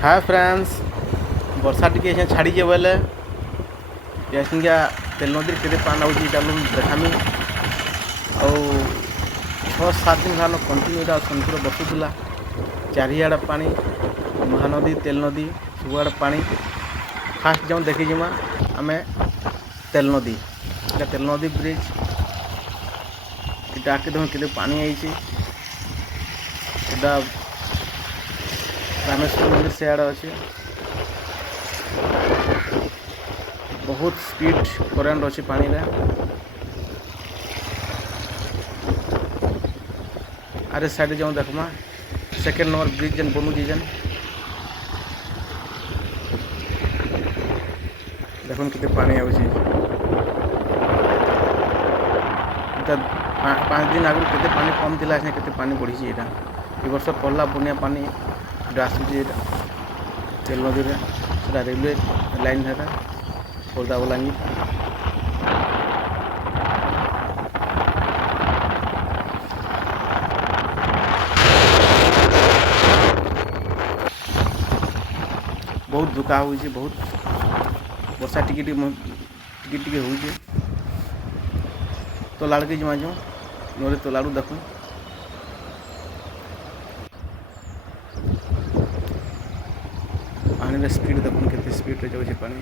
Hi friends, वर्षा T छाड़ी बोले यासिंगा तेल नदी के पान आउची चलू देखामी आ 6-7 दिन खान कंटिन्यू सोनपुर बसुला चारिआड़ पानी महानदी तेल नदी सबुआड़ पानी। फास्ट जो देखी जिमा आम तेल नदी तेल नदी ब्रिज इटा आके देख के पानी आई रामेश्वर मंदिर से आड़े अच्छे बहुत स्पीड करेन्ट अच्छे पानी रे। आरे साइड जो देखमा सेकेंड नंबर ब्रिज जेन बनूची जेन देखुन के पानी आउची। 5 दिन आगु के पानी कम थिला के पानी बढ़ी यहाँ ए वर्ष पड़ला बुनिया पानी आसूची तेल नदी में रेलवे लाइन है खोर्धा बलांगीर। बहुत धोखा हो बहुत वर्षा टिके हो तोलाड़ के जमा जो नोरे तोलाड़ू देखूँ पानी स्पीड देखूँ के स्पीड रे जाऊँ पानी।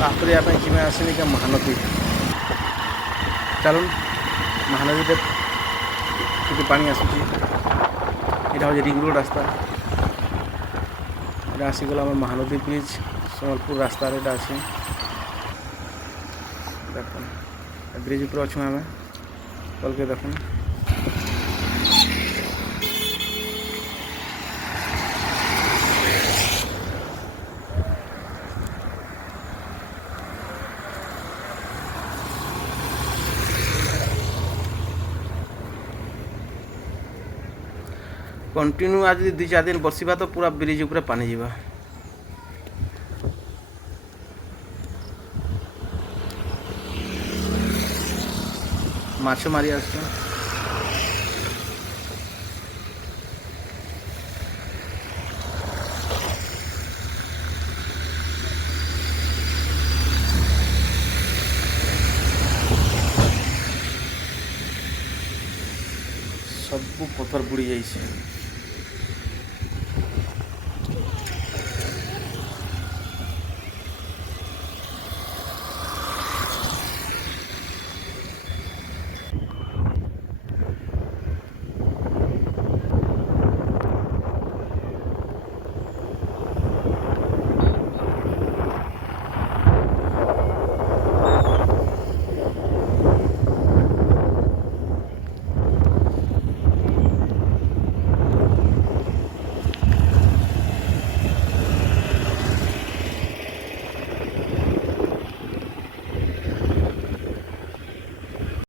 तापर या जीवन आसनी क्या महानदी चल महानदी के पानी आसूची यहाँ हूँ रिंग रोड रास्ता यहाँ आसीगला महानदी ब्रिज सम्बलपुर रास्ता अच्छे देख ब्रिज ऊपर अच्छे आम कल के देखुन कंटिन्यू आज 2-4 दिन बसवा तो पूरा ब्रिज ऊपर पानी जावा। माछ मारी आस सब पत्थर बुड़ी जाइए।